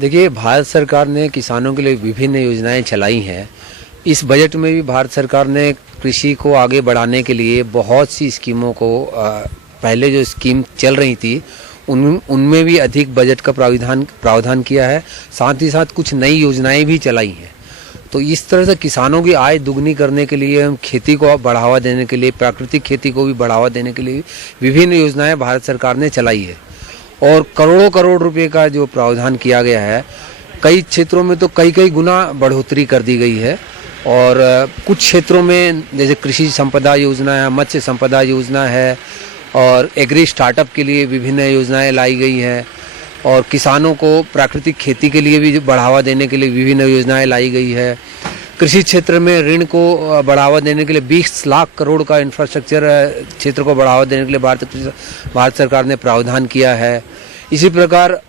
देखिए, भारत सरकार ने किसानों के लिए विभिन्न योजनाएं चलाई हैं। इस बजट में भी भारत सरकार ने कृषि को आगे बढ़ाने के लिए बहुत सी स्कीमों को पहले जो स्कीम चल रही थी उनमें भी अधिक बजट का प्रावधान किया है। साथ ही साथ कुछ नई योजनाएं भी चलाई हैं। तो इस तरह से किसानों की आय दुगनी करने के लिए, हम खेती को बढ़ावा देने के लिए, प्राकृतिक खेती को भी बढ़ावा देने के लिए विभिन्न योजनाएं भारत सरकार ने चलाई है और करोड़ों करोड़ रुपए का जो प्रावधान किया गया है, कई क्षेत्रों में तो कई गुना बढ़ोतरी कर दी गई है। और कुछ क्षेत्रों में जैसे कृषि संपदा योजना है, मत्स्य संपदा योजना है और एग्री स्टार्टअप के लिए विभिन्न योजनाएं लाई गई हैं और किसानों को प्राकृतिक खेती के लिए भी बढ़ावा देने के लिए विभिन्न योजनाएं लाई गई है। कृषि क्षेत्र में ऋण को बढ़ावा देने के लिए 20 लाख करोड़ का इंफ्रास्ट्रक्चर क्षेत्र को बढ़ावा देने के लिए भारत सरकार ने प्रावधान किया है। इसी प्रकार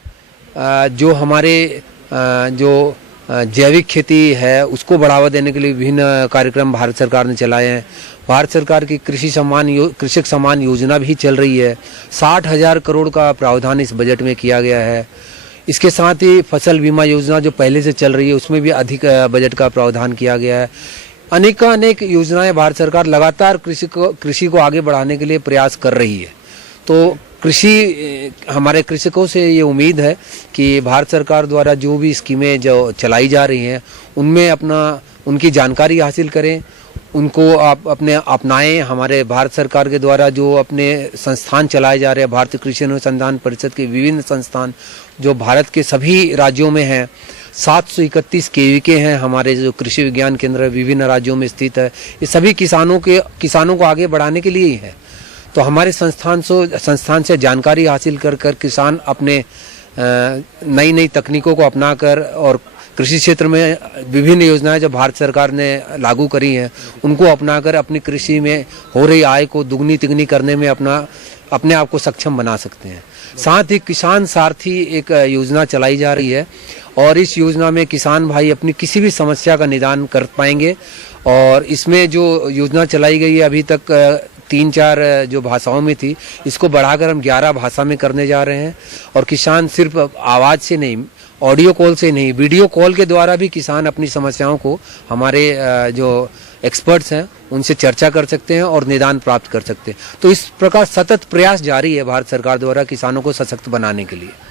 जो हमारे जो जैविक खेती है उसको बढ़ावा देने के लिए विभिन्न कार्यक्रम भारत सरकार ने चलाए हैं। भारत सरकार की कृषक सम्मान योजना भी चल रही है। 60,000 करोड़ का प्रावधान इस बजट में किया गया है। इसके साथ ही फसल बीमा योजना जो पहले से चल रही है उसमें भी अधिक बजट का प्रावधान किया गया है। अनेक योजनाएं भारत सरकार लगातार कृषि को आगे बढ़ाने के लिए प्रयास कर रही है। तो हमारे कृषकों से ये उम्मीद है कि भारत सरकार द्वारा जो भी स्कीमें जो चलाई जा रही हैं उनमें उनकी जानकारी हासिल करें, उनको आप अपनाएं। हमारे भारत सरकार के द्वारा जो अपने संस्थान चलाए जा रहे हैं, भारतीय कृषि अनुसंधान परिषद के विभिन्न संस्थान जो भारत के सभी राज्यों में हैं, 731 केवीके हैं हमारे जो कृषि विज्ञान केंद्र विभिन्न राज्यों में स्थित है। ये सभी किसानों को आगे बढ़ाने के लिए ही है। तो हमारे संस्थान से जानकारी हासिल कर किसान अपने नई तकनीकों को अपनाकर और कृषि क्षेत्र में विभिन्न योजनाएं जो भारत सरकार ने लागू करी हैं उनको अपनाकर अपनी कृषि में हो रही आय को दुगनी तिगनी करने में अपने आप को सक्षम बना सकते हैं। साथ ही किसान सारथी एक योजना चलाई जा रही है और इस योजना में किसान भाई अपनी किसी भी समस्या का निदान कर पाएंगे। और इसमें जो योजना चलाई गई है अभी तक 3-4 जो भाषाओं में थी, इसको बढ़ाकर हम 11 भाषा में करने जा रहे हैं। और किसान सिर्फ आवाज़ से नहीं, ऑडियो कॉल से नहीं, वीडियो कॉल के द्वारा भी किसान अपनी समस्याओं को हमारे जो एक्सपर्ट्स हैं उनसे चर्चा कर सकते हैं और निदान प्राप्त कर सकते हैं। तो इस प्रकार सतत प्रयास जारी है भारत सरकार द्वारा किसानों को सशक्त बनाने के लिए।